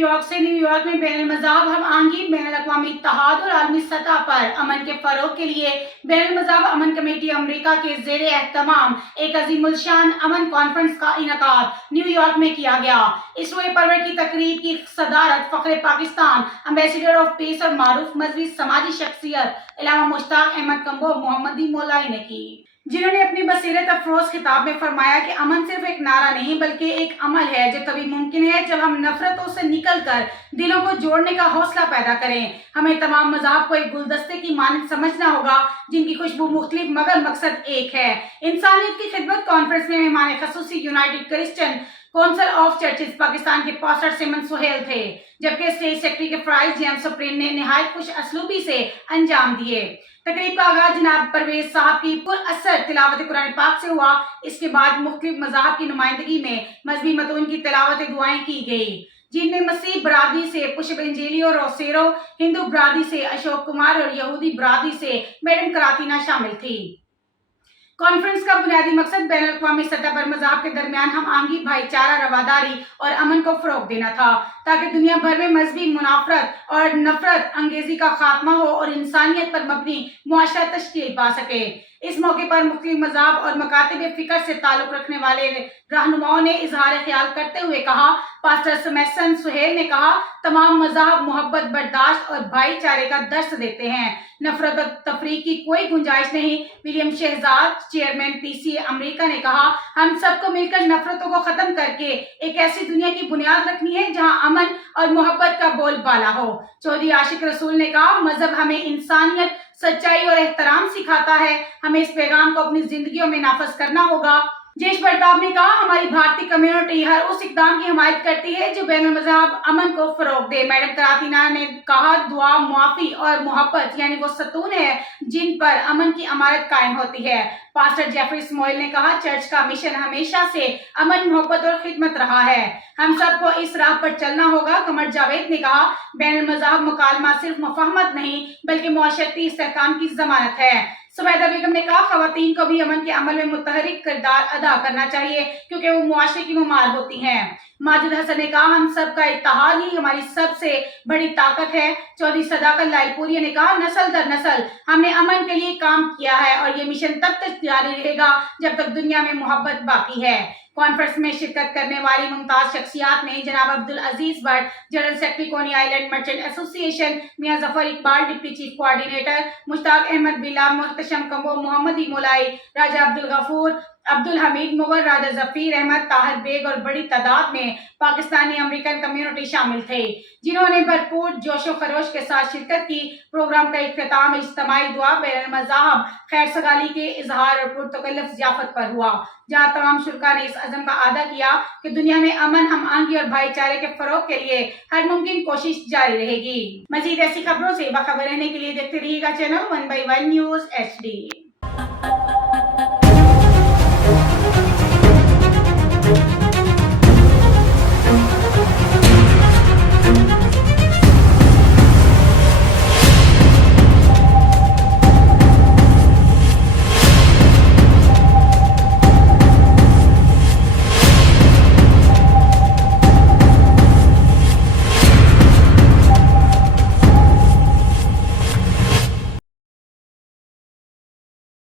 New York से। New York में बैनुल मज़ाहब हम आहंगी, बैनुल अक़वामी इत्तेहाद और आलमी सतह पर अमन के फ़रोग़ के लिए बैनुल मज़ाहब अमन कमेटी अमरीका के ज़ेर एहतमाम एक अज़ीमुल-शान अमन कॉन्फ्रेंस का इनेकाद न्यूयॉर्क में किया गया। इस रोए परवर की तकरीब की सदारत फ़ख्र पाकिस्तान, एम्बेसडर ऑफ पीस और मारूफ मजहबी समाजी शख्सियत अल्लामा मुश्ताक अहमद कंबो मोहम्मदी मौलाई ने की, जिन्होंने अपनी बसीरत अफरोज खिताब में फरमाया कि अमन सिर्फ एक नारा नहीं बल्कि एक अमल है जो तभी मुमकिन है जब हम नफरतों से निकलकर दिलों को जोड़ने का हौसला पैदा करें। हमें तमाम मज़ाहब को एक गुलदस्ते की मानद समझना होगा जिनकी खुशबू मुख्तलिफ मगर मकसद एक है, इंसानियत की खिदमत। कॉन्फ्रेंस में मेहमान खसूसी United Christian council of churches Pakistan के पास्टर सिमन सुहेल थे, जबकि स्टेट सेक्रेटरी के फ्राइज जेम्स सुप्रीम ने निहायत खुश असलूबी से अंजाम दिए। तकरीब का आगाज जनाब परवेज साहब की पुरअसर तिलावत कुरान पाक से हुआ। इसके बाद मुख्तलिफ मज़ाहब की नुमाइंदगी में मजहबी मतून की तिलावत दुआएं की गई, जिनमें मसीह बरादरी से पुष्प इंजेली और रोसेरो, हिंदू बरादरी से अशोक कुमार और यहूदी बरादरी से मैडम करातीना शामिल थी। कॉन्फ्रेंस का बुनियादी मकसद बैनुल अक़वामी सतह पर मज़ाहब के दरमियान हम आहंगी, भाईचारा, रवादारी और अमन को फ़रोग़ देना था, ताकि दुनिया भर में मजहबी मुनाफरत और नफरत अंगेजी का खात्मा हो और इंसानियत पर मबनी मुआशरा तश्कील पा सके। इस मौके पर मुख्तलिफ मज़ाहब और मकातिब फ़िक्र से ताल्लुक़ रखने वाले रहनुमाओं ने इजहार ख्याल करते हुए कहा। पास्टर सिमन सुहेल ने कहा, तमाम मज़ाहब मोहब्बत, बर्दाश्त और भाईचारे का दर्स देते हैं, नफरत और तफरीक की कोई गुंजाइश नहीं। William Shahzad, chairman PCA America ने कहा, हम सबको मिलकर नफरतों को खत्म करके एक ऐसी दुनिया की बुनियाद रखनी है जहां अमन और मोहब्बत का बोलबाला हो। चौधरी आशिक रसूल ने कहा, मजहब हमें इंसानियत, सच्चाई और एहतराम सिखाता है, हमें इस पैगाम को अपनी जिंदगियों में नाफज करना होगा। जयेश प्रताप ने कहा, हमारी भारतीय कम्युनिटी हर उस इक़दाम की हिमायत करती है जो बैनुल मज़ाहब अमन को फ़रोग़ दे। मैडम करातीना ने कहा, दुआ, मुआफ़ी और मोहब्बत यानी वो सतून है जिन पर अमन की इमारत कायम होती है। पास्टर जेफरी इस्माइल ने कहा, चर्च का मिशन हमेशा से अमन, मोहब्बत और खिदमत रहा है, हम सबको इस राह पर चलना होगा। कमर जावेद ने कहा, बैनुल मज़ाहब मुकालमा सिर्फ मुफाहमत नहीं बल्कि मुआशरती इस्तेहकाम की ज़मानत है। सुबैदा बेगम ने कहा, खवातीन को भी अमन के अमल में मुतहरिक किरदार अदा करना चाहिए क्योंकि वो मुआशरे की मुमार होती हैं। माजिद हसन ने कहा, हम सब का इत्तेहाद ही हमारी सबसे बड़ी ताकत है। चौधरी सदाकत लालपुरिया ने कहा, नस्ल दर नस्ल हमने अमन के लिए काम किया है और ये मिशन तब तक जारी रहेगा जब तक दुनिया में मोहब्बत बाकी है। कॉन्फ्रेंस में शिरकत करने वाली मुमताज शख्सियात में जनाब Abdul Aziz Bhatt, general secretary Coney Island merchant association, मियां Zafar Iqbal, deputy chief coordinator, Mushtaq Ahmed Bilal, Muhtasham Kambo, Mohammadi Molai, Raja Abdul Ghafoor, Abdul Hameed Mughal, Raja Zafeer Ahmed, Tahir Baig और बड़ी तादाद में पाकिस्तानी अमेरिकन कम्युनिटी शामिल थे, जिन्होंने भरपूर जोशो खरोश के साथ शिरकत की। प्रोग्राम का इख्तिताम इज्तिमाई दुआ, बैनुल मज़ाहब खैर सगाली के इजहार और पुरतकल्लुफ़ ज़ियाफ़त पर हुआ, जहाँ तमाम शुरका ने इस अज़म का अदा किया कि दुनिया में अमन, हम आहंगी और भाईचारे के फ़रोग़ के लिए हर मुमकिन कोशिश जारी रहेगी। मज़ीद ऐसी खबरों से बाखबर रहने के लिए देखते रहिएगा चैनल 1/1 न्यूज़ HD।